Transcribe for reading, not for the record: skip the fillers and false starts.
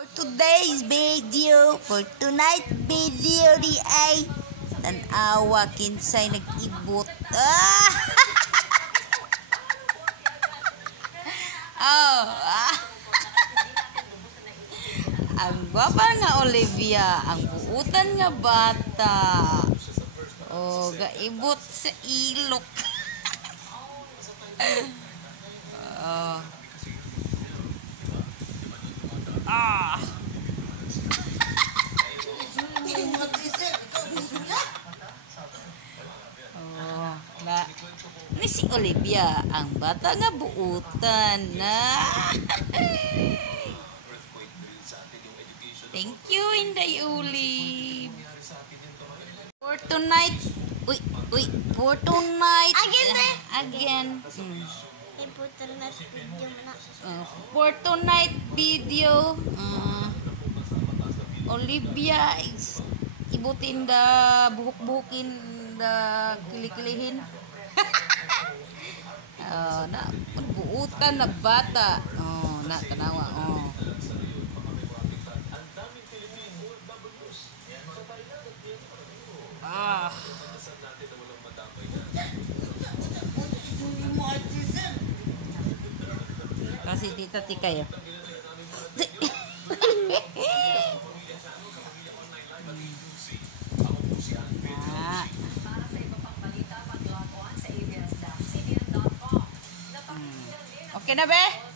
For today's video, for tonight video di ay tanawa kinsay nag-ibot. Ang gwapa nga Olivia, ang buutan nga bata. Gaibot sa ilok. Ni si Olivia, ang bata nga buutan na. Thank you, Inday Olive. For tonight, for tonight, again. For tonight video, Olivia is ibutin da buhok-buhukin da kilikilihin. Na buutan na bata. Na tanawa. Kasi tita tikay. Okay na be?